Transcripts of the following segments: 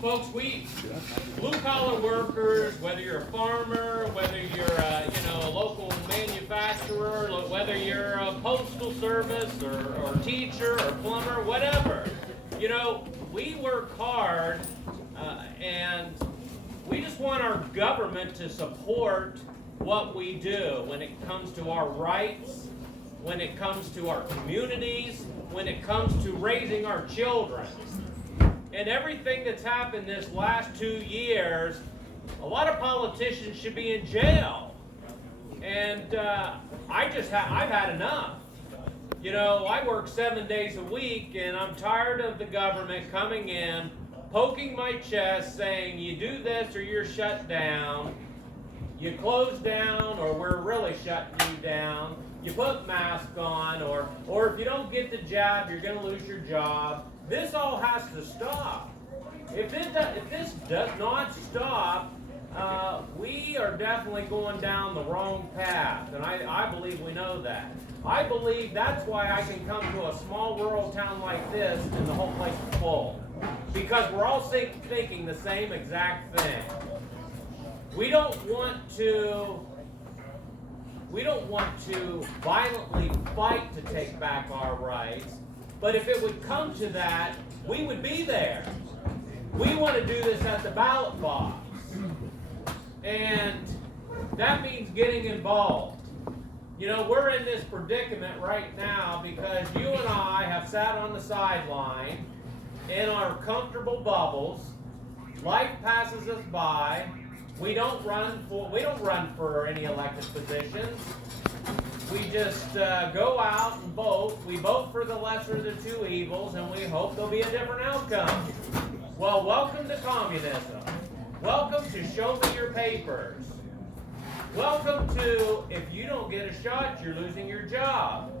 Folks, blue-collar workers, whether you're a farmer, whether you're a local manufacturer, whether you're a postal service or teacher or plumber, whatever, we work hard, and we just want our government to support what we do when it comes to our rights, when it comes to our communities, when it comes to raising our children. And everything that's happened this last 2 years, a lot of politicians should be in jail. And I've had enough. I work 7 days a week, and I'm tired of the government coming in, poking my chest, saying, you do this or you're shut down. You close down or we're really shutting you down. You put masks on, or if you don't get the jab, you're going to lose your job. This all has to stop. If this does not stop, we are definitely going down the wrong path, and I believe we know that. I believe that's why I can come to a small rural town like this and the whole place is full, because we're all thinking the same exact thing. We don't want to violently fight to take back our rights, but if it would come to that, we would be there. We want to do this at the ballot box, and that means getting involved. We're in this predicament right now because you and I have sat on the sideline in our comfortable bubbles. Life passes us by. We don't run for any elected positions. We just go out and vote. We vote for the lesser of the two evils, and we hope there'll be a different outcome. Well, welcome to communism. Welcome to show me your papers. Welcome to, if you don't get a shot, you're losing your job.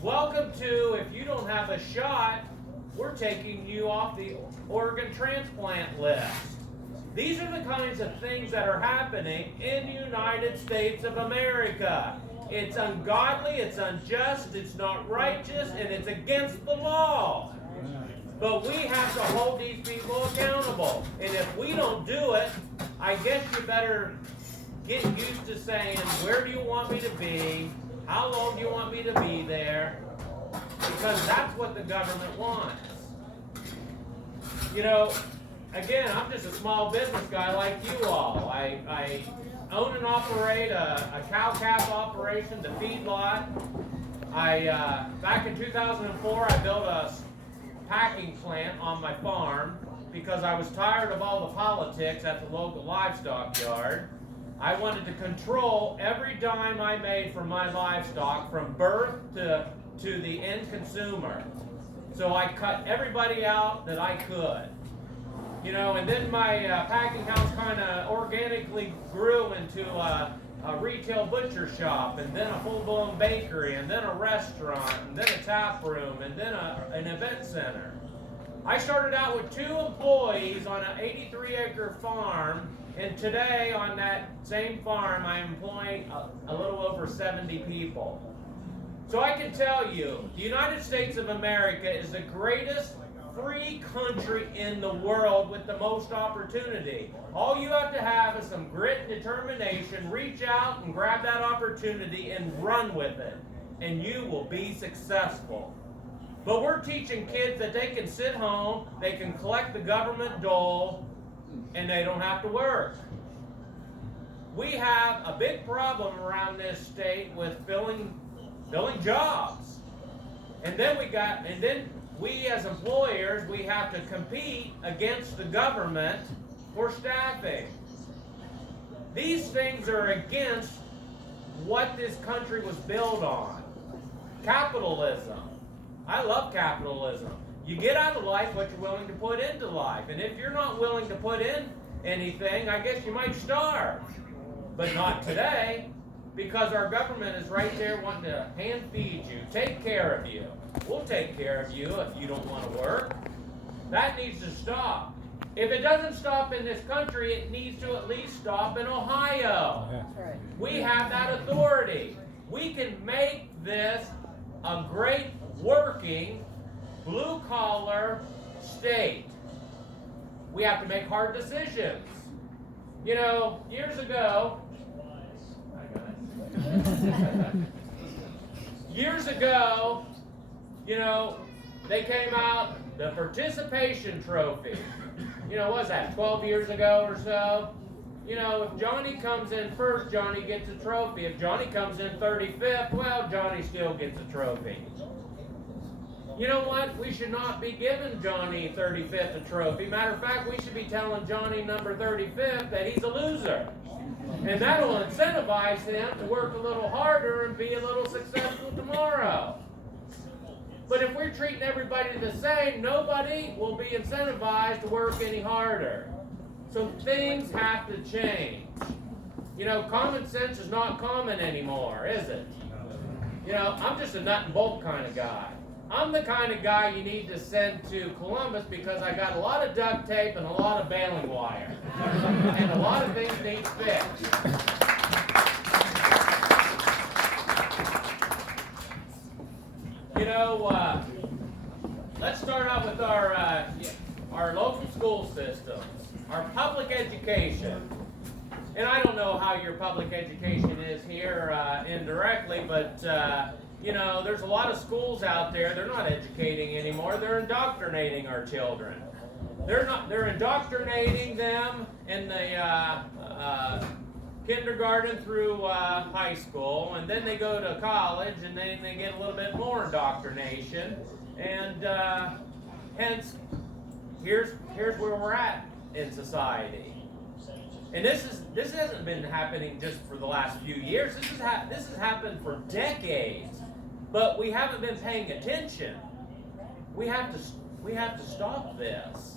Welcome to, if you don't have a shot, we're taking you off the organ transplant list. These are the kinds of things that are happening in the United States of America. It's ungodly, it's unjust, it's not righteous, and it's against the law. But we have to hold these people accountable. And if we don't do it, I guess you better get used to saying, where do you want me to be? How long do you want me to be there? Because that's what the government wants. Again, I'm just a small business guy like you all. I own and operate a cow-calf operation, the feedlot. Back in 2004, I built a packing plant on my farm because I was tired of all the politics at the local livestock yard. I wanted to control every dime I made from my livestock from birth to the end consumer. So I cut everybody out that I could. And then my packing house kind of organically grew into a retail butcher shop, and then a full-blown bakery, and then a restaurant, and then a tap room, and then an event center. I started out with 2 employees on an 83-acre farm, and today on that same farm I'm employing a little over 70 people. So I can tell you, the United States of America is the greatest free country in the world with the most opportunity. All you have to have is some grit and determination. Reach out and grab that opportunity and run with it, and you will be successful. But we're teaching kids that they can sit home, they can collect the government dole, and they don't have to work. We have a big problem around this state with filling jobs. And then we as employers, we have to compete against the government for staffing. These things are against what this country was built on. Capitalism. I love capitalism. You get out of life what you're willing to put into life. And if you're not willing to put in anything, I guess you might starve. But not today, because our government is right there wanting to hand feed you, take care of you. We'll take care of you if you don't want to work. That needs to stop. If it doesn't stop in this country, it needs to at least stop in Ohio. That's right. We have that authority. We can make this a great working blue-collar state. we have to make hard decisions. You know, years ago, you know, they came out, the participation trophy. You know, what was that, 12 years ago or so? You know, if Johnny comes in first, Johnny gets a trophy. If Johnny comes in 35th, well, Johnny still gets a trophy. You know what? We should not be giving Johnny 35th a trophy. Matter of fact, we should be telling Johnny number 35th that he's a loser. And that'll incentivize him to work a little harder and be a little successful tomorrow. But if we're treating everybody the same, nobody will be incentivized to work any harder. So things have to change. You know, common sense is not common anymore, is it? You know, I'm just a nut and bolt kind of guy. I'm the kind of guy you need to send to Columbus because I got a lot of duct tape and a lot of baling wire. And a lot of things need fixed. You know, let's start out with our local school systems, our public education. And I don't know how your public education is here indirectly, but you know, there's a lot of schools out there, they're not educating anymore, they're indoctrinating our children. They're indoctrinating them in the kindergarten through high school, and then they go to college, and then they get a little bit more indoctrination, and hence, here's where we're at in society. And this hasn't been happening just for the last few years. This has happened for decades, but we haven't been paying attention. We have to stop this.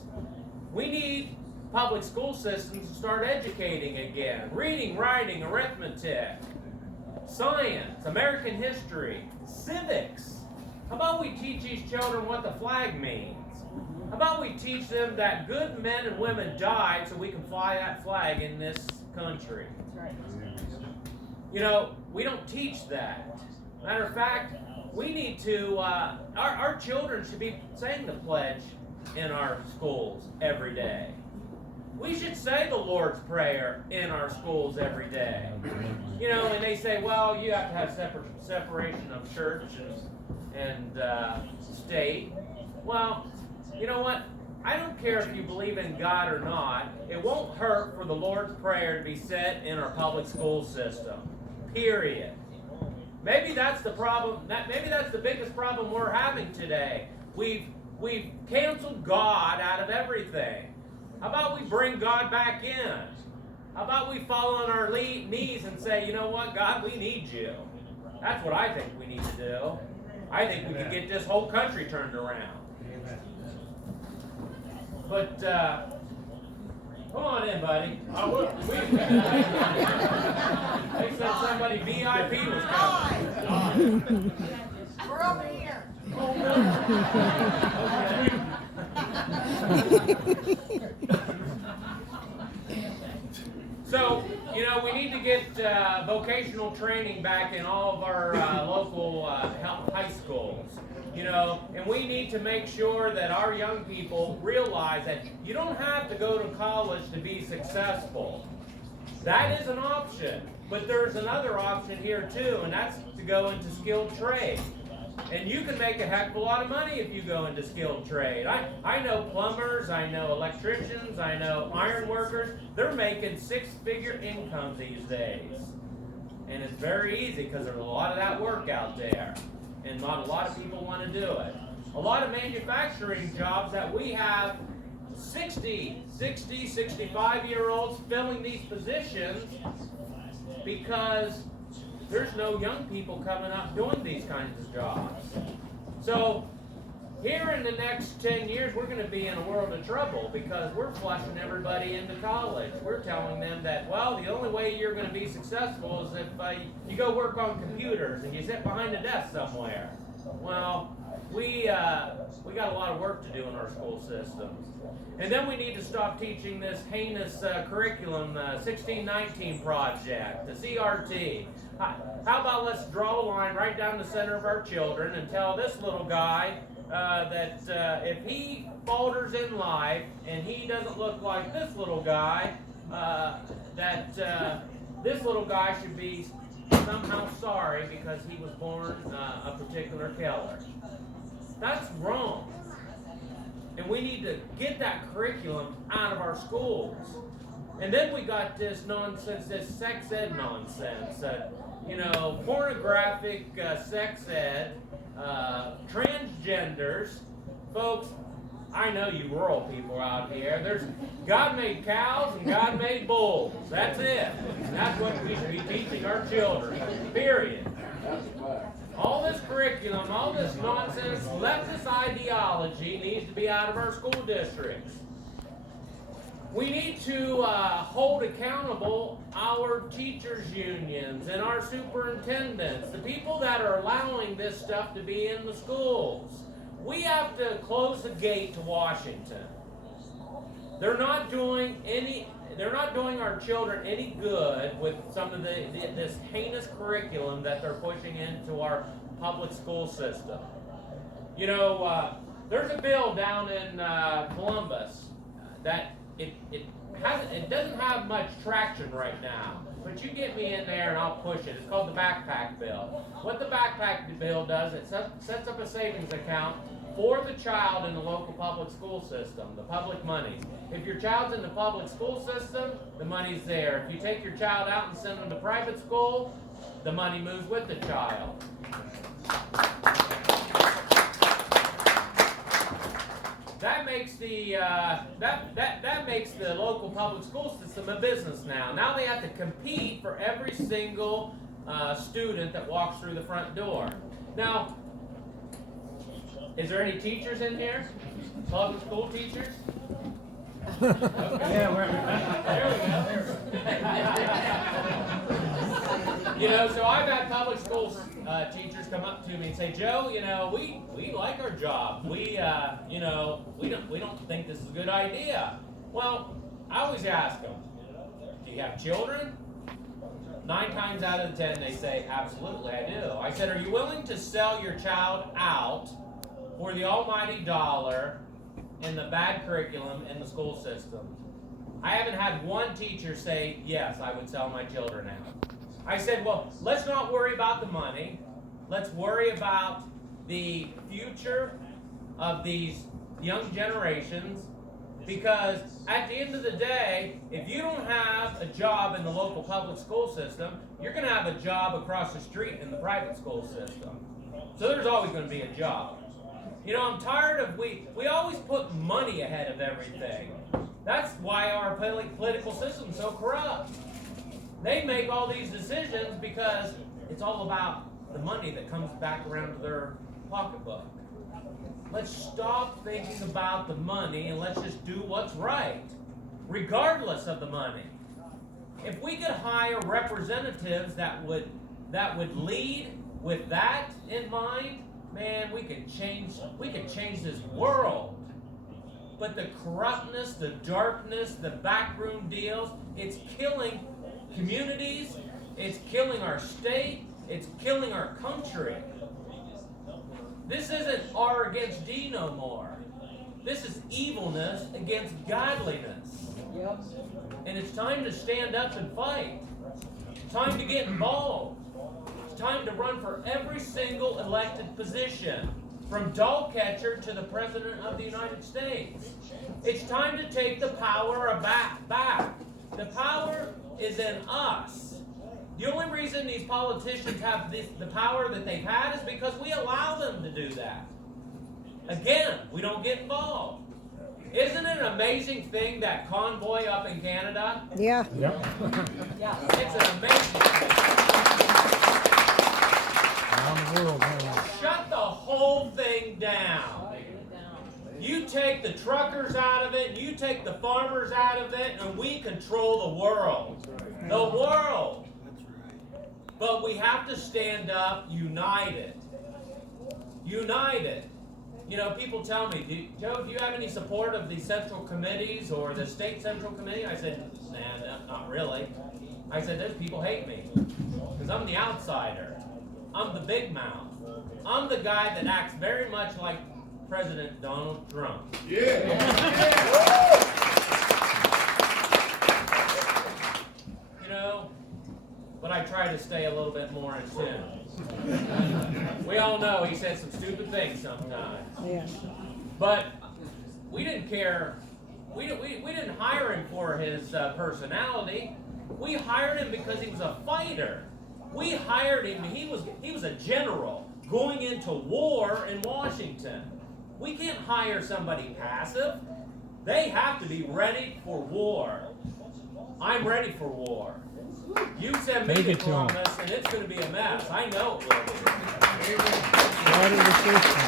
We need public school systems to start educating again. Reading, writing, arithmetic, science, American history, civics. How about we teach these children what the flag means? How about we teach them that good men and women died so we can fly that flag in this country? That's right. You know, we don't teach that. Matter of fact, we need to, our children should be saying the pledge in our schools every day. We should say the Lord's Prayer in our schools every day. You know, and they say, well, you have to have separation of church and state. Well, you know what? I don't care if you believe in God or not. It won't hurt for the Lord's Prayer to be said in our public school system. Period. Maybe that's the problem. Maybe that's the biggest problem we're having today. We've canceled God out of everything. How about we bring God back in? How about we fall on our knees and say, you know what, God, we need you. That's what I think we need to do. I think we can get this whole country turned around. But, come on in, buddy. They said somebody VIP was coming. We're over here. So, you know, we need to get vocational training back in all of our local high schools. You know, and we need to make sure that our young people realize that you don't have to go to college to be successful. That is an option. But there's another option here too, and that's to go into skilled trade. And you can make a heck of a lot of money if you go into skilled trade. I know plumbers, I know electricians, I know iron workers. They're making six-figure incomes these days. And it's very easy because there's a lot of that work out there. And not a lot of people want to do it. A lot of manufacturing jobs that we have 60, 65-year-olds filling these positions because there's no young people coming up doing these kinds of jobs. So here in the next 10 years, we're going to be in a world of trouble because we're flushing everybody into college. We're telling them that, well, the only way you're going to be successful is if you go work on computers and you sit behind a desk somewhere. Well, we got a lot of work to do in our school systems. And then we need to stop teaching this heinous curriculum, 1619 project, the CRT. How about let's draw a line right down the center of our children and tell this little guy, that if he falters in life and he doesn't look like this little guy, this little guy should be somehow sorry because he was born a particular color. That's wrong. And we need to get that curriculum out of our schools. And then we got this nonsense, this sex ed nonsense. Pornographic sex ed, transgenders. Folks, I know you rural people out here. There's God made cows and God made bulls. That's it. And that's what we should be teaching our children. Period. All this curriculum, all this nonsense, leftist ideology needs to be out of our school districts. We need to hold accountable our teachers' unions and our superintendents, the people that are allowing this stuff to be in the schools. We have to close the gate to Washington. They're not doing our children any good with some of this heinous curriculum that they're pushing into our public school system. There's a bill down in Columbus that it doesn't have much traction right now, but you get me in there and I'll push it. It's called the backpack bill. What the backpack bill does, it sets up a savings account for the child in the local public school system, the public money. If your child's in the public school system, the money's there. If you take your child out and send them to private school, the money moves with the child. That makes that makes the local public school system a business now. Now they have to compete for every single student that walks through the front door. Now, is there any teachers in here? Public school teachers? Okay. Yeah, there we go. So I've had public school teachers come up to me and say, Joe, we like our job. We don't think this is a good idea. Well, I always ask them, do you have children? 9 times out of 10, they say, absolutely, I do. I said, are you willing to sell your child out for the almighty dollar in the bad curriculum in the school system? I haven't had one teacher say, yes, I would sell my children out. I said, well, let's not worry about the money. Let's worry about the future of these young generations, because at the end of the day, if you don't have a job in the local public school system, you're going to have a job across the street in the private school system. So there's always going to be a job. I'm tired of, we always put money ahead of everything. That's why our political system's so corrupt. They make all these decisions because it's all about the money that comes back around to their pocketbook. Let's stop thinking about the money and let's just do what's right, regardless of the money. If we could hire representatives that would lead with that in mind, man, we could change this world. But the corruptness, the darkness, the backroom deals, it's killing communities, it's killing our state, it's killing our country. This isn't R against D no more. This is evilness against godliness. Yep. And it's time to stand up and fight. It's time to get involved. It's time to run for every single elected position, from dog catcher to the President of the United States. It's time to take the power back. The power is in us. The only reason these politicians have the power that they've had is because we allow them to do that. Again, we don't get involved. Isn't it an amazing thing, that convoy up in Canada? Yeah. Yep. Yeah. It's an amazing thing. Around the world, man. Shut the whole thing down. You take the truckers out of it, you take the farmers out of it, and we control the world. The world. But we have to stand up united. United. People tell me, Joe, do you have any support of the central committees or the state central committee? I said, nah, not really. I said, those people hate me because I'm the outsider. I'm the big mouth. I'm the guy that acts very much like President Donald Trump. Yeah. You know, but I try to stay a little bit more in tune. We all know he said some stupid things sometimes. Yeah. But we didn't care. We didn't hire him for his personality. We hired him because he was a fighter. We hired him. He was a general going into war in Washington. We can't hire somebody passive. They have to be ready for war. I'm ready for war. You send me Take to it to 'em. Columbus, and it's going to be a mess. I know it will be. Out of the system.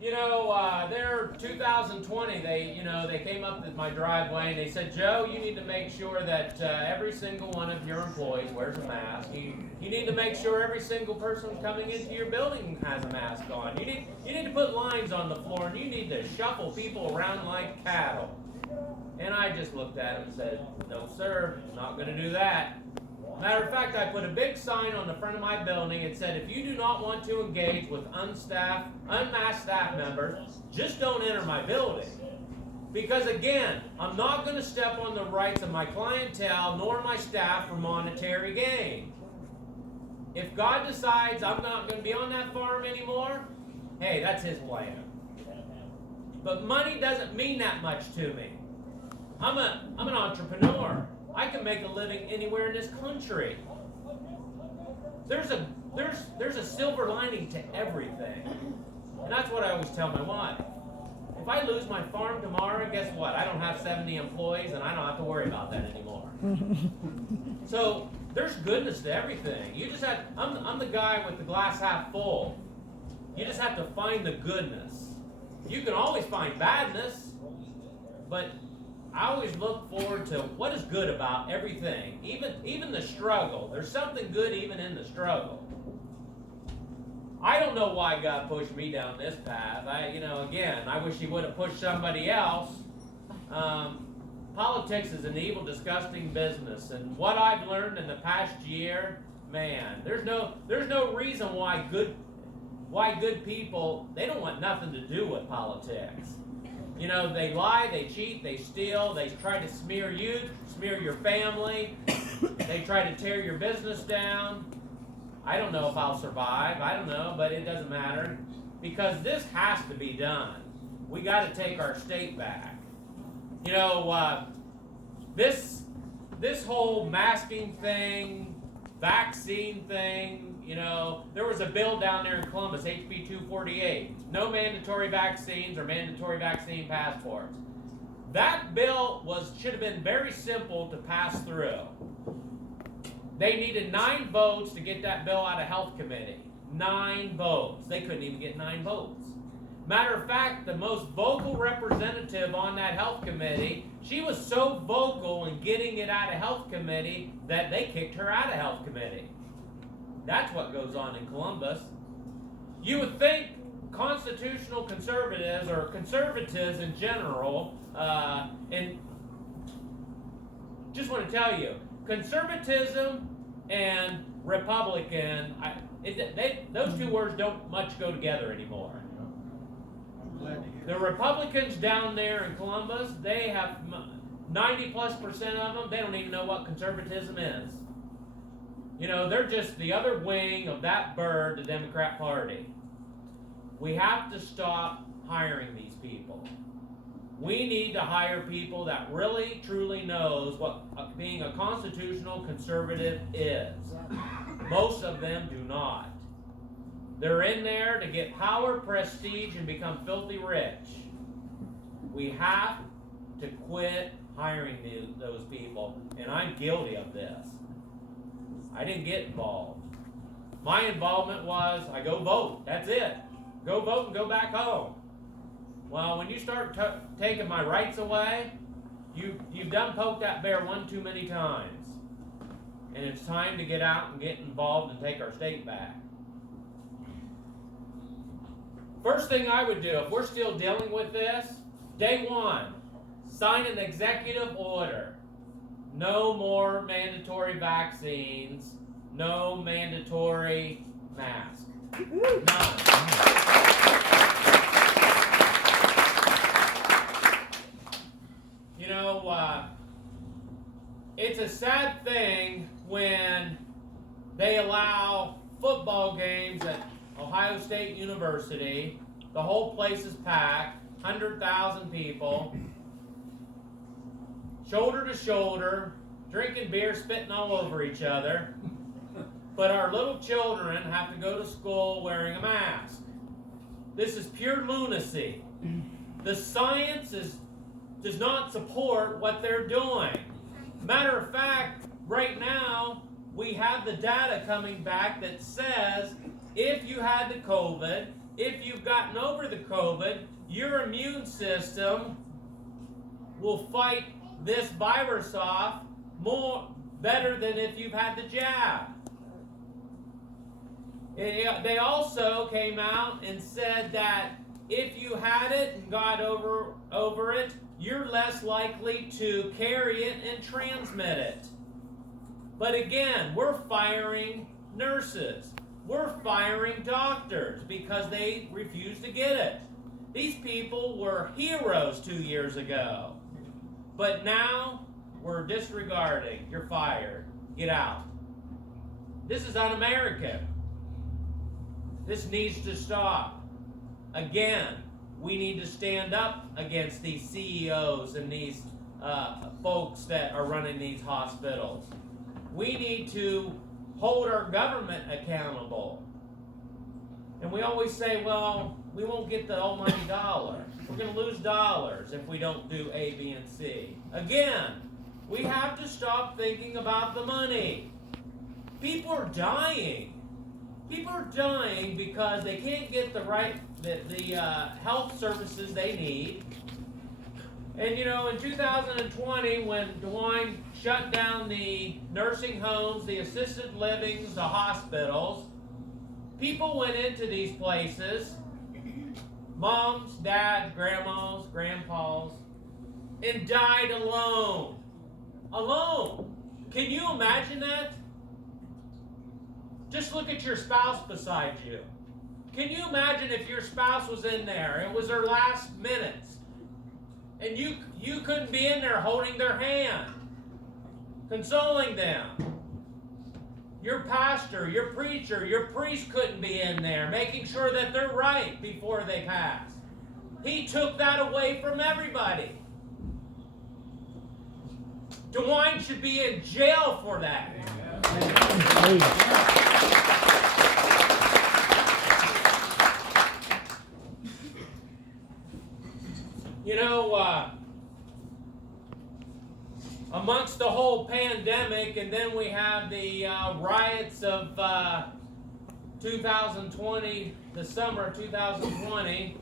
You know, they're 2020. They came up at my driveway and they said, Joe, you need to make sure that every single one of your employees wears a mask. You need to make sure every single person coming into your building has a mask on. You need to put lines on the floor, and you need to shuffle people around like cattle. And I just looked at him and said, no, sir, not going to do that. Matter of fact, I put a big sign on the front of my building. It said, if you do not want to engage with unmasked staff members, just don't enter my building. Because again, I'm not going to step on the rights of my clientele nor my staff for monetary gain. If God decides I'm not going to be on that farm anymore, hey, that's his plan. But money doesn't mean that much to me. I'm an entrepreneur. I can make a living anywhere in this country. There's a silver lining to everything. And that's what I always tell my wife. If I lose my farm tomorrow, guess what? I don't have 70 employees and I don't have to worry about that anymore. So there's goodness to everything. You just have I'm the guy with the glass half full. You just have to find the goodness. You can always find badness, but I always look forward to what is good about everything, even the struggle. There's something good even in the struggle. I don't know why God pushed me down this path. I wish He would have pushed somebody else. Politics is an evil, disgusting business, and what I've learned in the past year, man, there's no reason why good people, they don't want nothing to do with politics. You know, they lie, they cheat, they steal, they try to smear you, smear your family, they try to tear your business down. I don't know if I'll survive, I don't know, but it doesn't matter, because this has to be done. We got to take our state back. You know, this whole masking thing, vaccine thing, you know, there was a bill down there in Columbus, HB 248. No mandatory vaccines or mandatory vaccine passports. That bill should have been very simple to pass through. They needed 9 votes to get that bill out of Health Committee. 9 votes. They couldn't even get 9 votes. Matter of fact, the most vocal representative on that Health Committee, she was so vocal in getting it out of Health Committee that they kicked her out of Health Committee. That's what goes on in Columbus. You would think constitutional conservatives, or conservatives in general, and just want to tell you, conservatism and Republican, those two words don't much go together anymore. The Republicans down there in Columbus, they have 90+% of them, they don't even know what conservatism is. You know, they're just the other wing of that bird, the Democrat Party. We have to stop hiring these people. We need to hire people that really, truly knows what being a constitutional conservative is. Most of them do not. They're in there to get power, prestige, and become filthy rich. We have to quit hiring those people, and I'm guilty of this. I didn't get involved. My involvement was, I go vote, that's it. Go vote and go back home. Well, when you start taking my rights away, you've done poked that bear one too many times. And it's time to get out and get involved and take our state back. First thing I would do, if we're still dealing with this, day one, sign an executive order. No more mandatory vaccines, no mandatory mask. None. You know, it's a sad thing when they allow football games at Ohio State University. The whole place is packed, 100,000 people, shoulder to shoulder, drinking beer, spitting all over each other. But our little children have to go to school wearing a mask. This is pure lunacy. The science does not support what they're doing. Matter of fact, right now, we have the data coming back that says if you had the COVID, if you've gotten over the COVID, your immune system will fight this virus off better than if you've had the jab. They also came out and said that if you had it and got over it, you're less likely to carry it and transmit it. But again, we're firing nurses. We're firing doctors because they refuse to get it. These people were heroes 2 years ago. But now we're disregarding. You're fired. Get out. This is un-American. This needs to stop. Again, we need to stand up against these CEOs and these folks that are running these hospitals. We need to hold our government accountable. And we always say, well, we won't get the almighty dollar. We're going to lose dollars if we don't do A, B, and C. Again, we have to stop thinking about the money. People are dying. People are dying because they can't get the health services they need. And you know, in 2020, when DeWine shut down the nursing homes, the assisted livings, the hospitals, people went into these places, moms, dads, grandmas, grandpas, and died alone. Alone. Can you imagine that? Just look at your spouse beside you. Can you imagine if your spouse was in there? It was their last minutes. And you couldn't be in there holding their hand, consoling them. Your pastor, your preacher, your priest couldn't be in there, making sure that they're right before they pass. He took that away from everybody. DeWine should be in jail for that. You know, amongst the whole pandemic, and then we have the riots of 2020, the summer of 2020,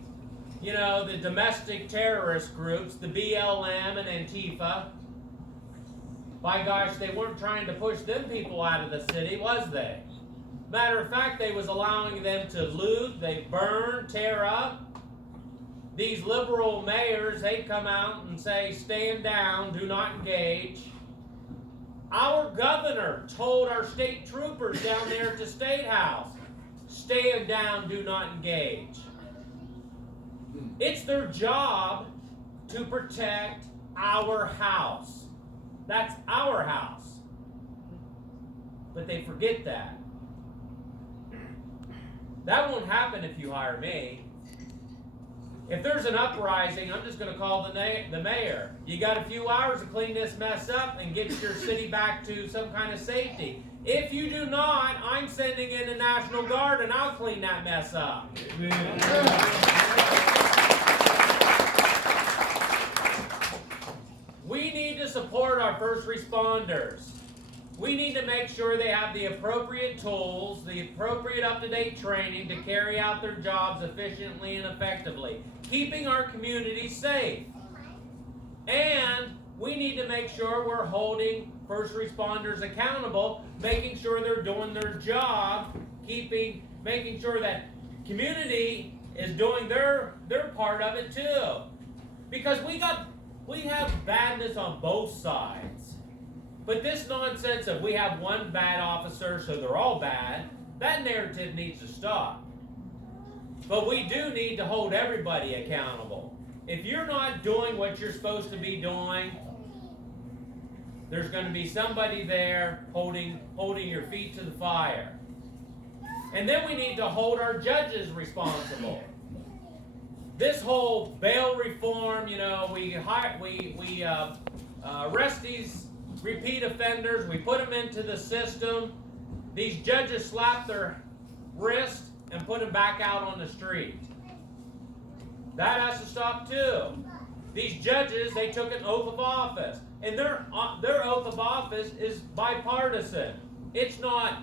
you know, the domestic terrorist groups, the BLM and Antifa. By gosh, they weren't trying to push them people out of the city, was they? Matter of fact, they was allowing them to loot, they burn, tear up. These liberal mayors, they come out and say, stand down, do not engage. Our governor told our state troopers down there at the State House, stand down, do not engage. It's their job to protect our house. That's our house. But they forget that. That won't happen if you hire me. If there's an uprising, I'm just going to call the mayor. You got a few hours to clean this mess up and get your city back to some kind of safety. If you do not, I'm sending in the National Guard and I'll clean that mess up. We need to support our first responders. We need to make sure they have the appropriate tools, the appropriate up-to-date training to carry out their jobs efficiently and effectively, keeping our community safe. And we need to make sure we're holding first responders accountable, making sure they're doing their job, making sure that community is doing their part of it too. Because we have badness on both sides. But this nonsense of we have one bad officer, so they're all bad, That narrative needs to stop. But we do need to hold everybody accountable. If you're not doing what you're supposed to be doing, there's going to be somebody there holding your feet to the fire. And then we need to hold our judges responsible. This whole bail reform, we arrest these repeat offenders, we put them into the system. These judges slap their wrist and put them back out on the street. That has to stop too. These judges, they took an oath of office, and their oath of office is bipartisan. It's not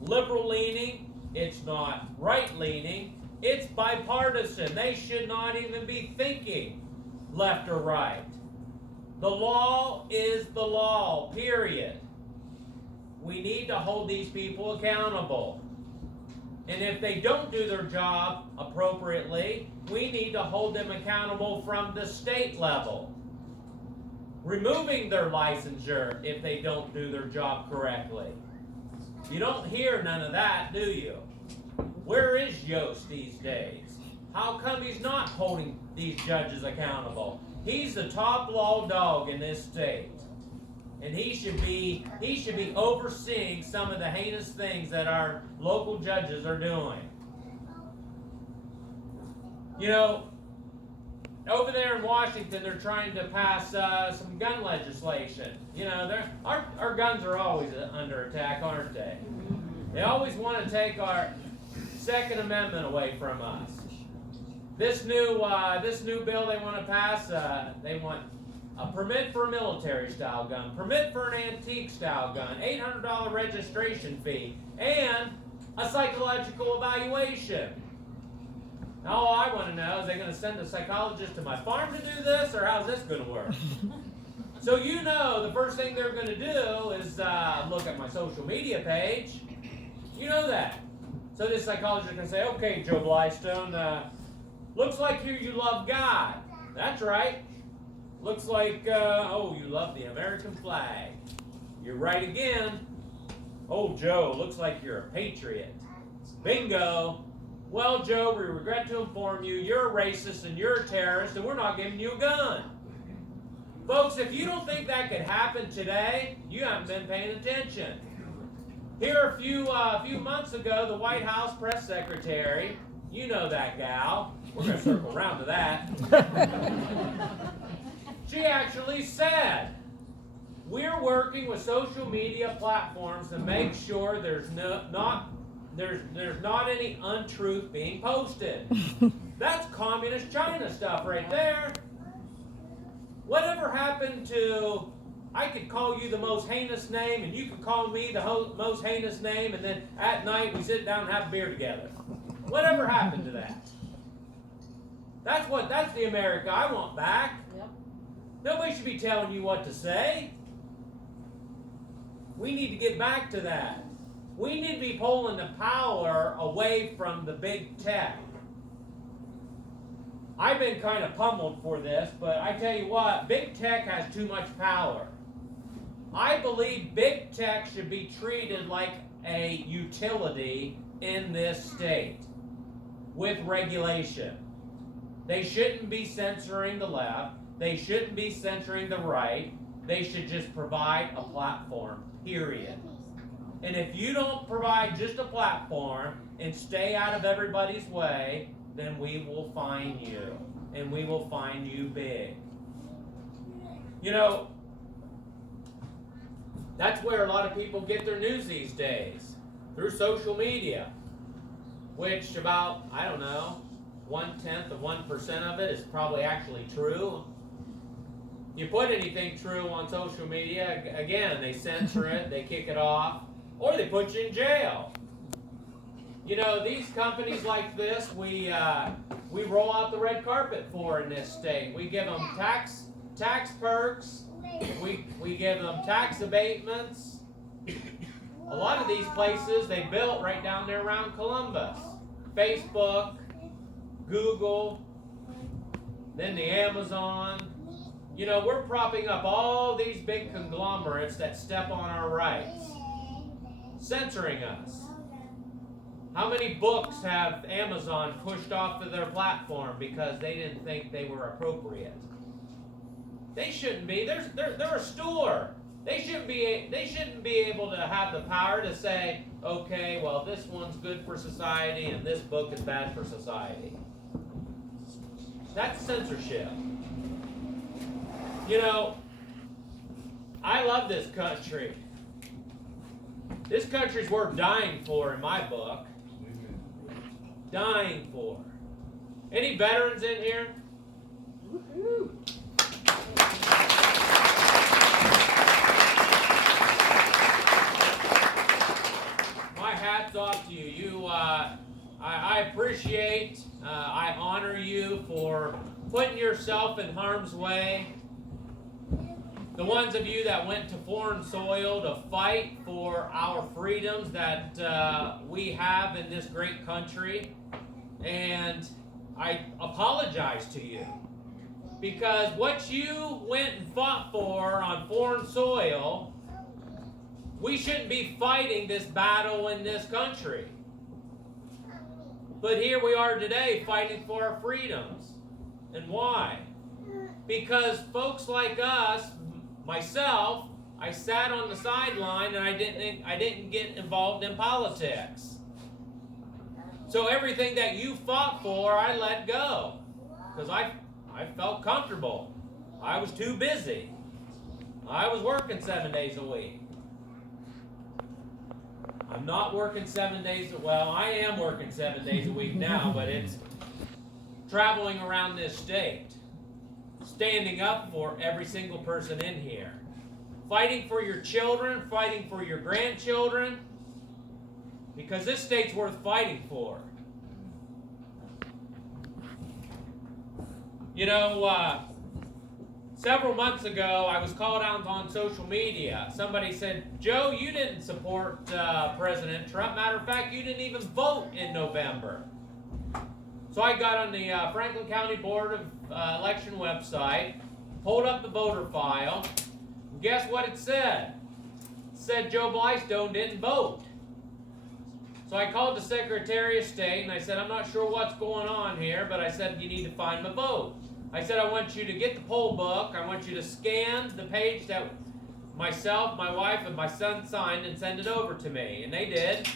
liberal leaning, it's not right leaning, it's bipartisan. They should not even be thinking left or right. The law is the law, period. We need to hold these people accountable. And if they don't do their job appropriately, we need to hold them accountable from the state level. Removing their licensure if they don't do their job correctly. You don't hear none of that, do you? Where is Yost these days? How come he's not holding these judges accountable? He's the top law dog in this state. And he should be overseeing some of the heinous things that our local judges are doing. Over there in Washington, they're trying to pass some gun legislation. Our guns are always under attack, aren't they? They always want to take our Second Amendment away from us. This new bill they want to pass, they want a permit for a military-style gun, permit for an antique-style gun, $800 registration fee, and a psychological evaluation. Now, all I want to know is, they going to send a psychologist to my farm to do this, or how's this going to work? So the first thing they're going to do is look at my social media page. You know that. So this psychologist can say, okay, Joe Blystone, looks like here you love God. That's right. Looks like, you love the American flag. You're right again. Oh, Joe, looks like you're a patriot. Bingo. Well, Joe, we regret to inform you, you're a racist and you're a terrorist, and we're not giving you a gun. Folks, if you don't think that could happen today, you haven't been paying attention. Here a few months ago, the White House press secretary, you know that gal, we're going to circle around to that. She actually said, we're working with social media platforms to make sure there's not any untruth being posted. That's communist China stuff right there. Whatever happened to, I could call you the most heinous name and you could call me the most heinous name, and then at night we sit down and have a beer together. Whatever happened to that? That's the America I want back. Yep. Nobody should be telling you what to say. We need to get back to that. We need to be pulling the power away from the big tech. I've been kind of pummeled for this, but I tell you what, big tech has too much power. I believe big tech should be treated like a utility in this state with regulation. They shouldn't be censoring the left. They shouldn't be censoring the right. They should just provide a platform, period. And if you don't provide just a platform and stay out of everybody's way, then we will fine you. And we will fine you big. That's where a lot of people get their news these days. Through social media. Which about, 1/10 of it is probably actually true. You put anything true on social media, again, they censor it, they kick it off, or they put you in jail. These companies like this, we roll out the red carpet for in this state. We give them tax perks. We give them tax abatements. A lot of these places they built right down there around Columbus. Facebook, Google, then the Amazon. We're propping up all these big conglomerates that step on our rights, censoring us. How many books have Amazon pushed off of their platform because they didn't think they were appropriate? They shouldn't be. They're a store. They shouldn't be able to have the power to say, okay, well, this one's good for society and this book is bad for society. That's censorship. You know, I love this country. This country's worth dying for in my book. Dying for. Any veterans in here? Woo-hoo. My hat's off to you. I appreciate, I honor you for putting yourself in harm's way. The ones of you that went to foreign soil to fight for our freedoms that we have in this great country. And I apologize to you. Because what you went and fought for on foreign soil, we shouldn't be fighting this battle in this country. But here we are today fighting for our freedoms. And why? Because folks like us, myself, I sat on the sideline and I didn't get involved in politics. So everything that you fought for, I let go. Because I felt comfortable. I was too busy. I was working 7 days a week. I'm not working 7 days, well, I am working 7 days a week now, but it's traveling around this state, standing up for every single person in here, fighting for your children, fighting for your grandchildren, because this state's worth fighting for. You know, several months ago, I was called out on social media. Somebody said, Joe, you didn't support President Trump. Matter of fact, you didn't even vote in November. So I got on the Franklin County Board of Election website, pulled up the voter file, and guess what it said? It said Joe Blystone didn't vote. So I called the Secretary of State and I said, I'm not sure what's going on here, but I said, you need to find my vote. I said, I want you to get the poll book. I want you to scan the page that myself, my wife, and my son signed and send it over to me. And they did.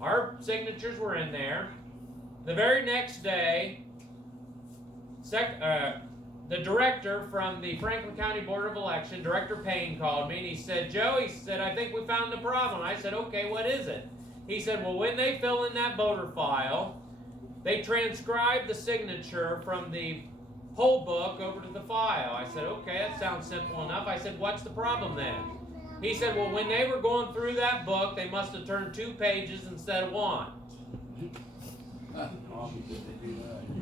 Our signatures were in there. The very next day, the director from the Franklin County Board of Election, Director Payne, called me and he said, Joe, he said, I think we found the problem. I said, okay, what is it? He said, well, when they fill in that voter file, they transcribe the signature from the poll book over to the file. I said, okay, that sounds simple enough. I said, what's the problem then? He said, well, when they were going through that book, they must have turned 2 pages instead of 1.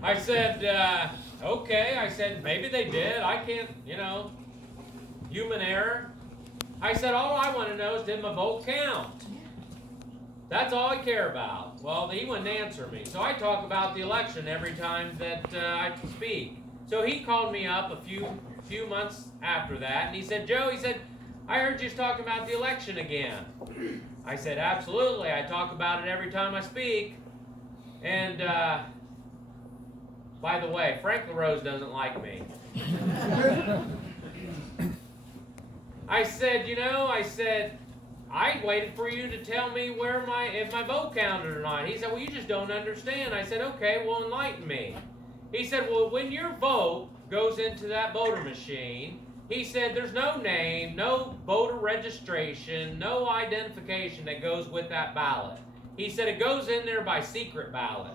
I said, okay. I said, maybe they did. I can't, human error. I said, all I want to know is, did my vote count? That's all I care about. Well, he wouldn't answer me. So I talk about the election every time that I speak. So he called me up a few months after that, and he said, Joe, he said, I heard you talking about the election again. I said, absolutely. I talk about it every time I speak. And, by the way, Frank LaRose doesn't like me. I said, I waited for you to tell me if my vote counted or not. He said, well, you just don't understand. I said, okay, well, enlighten me. He said, well, when your vote goes into that voter machine, he said, there's no name, no voter registration, no identification that goes with that ballot. He said, it goes in there by secret ballot.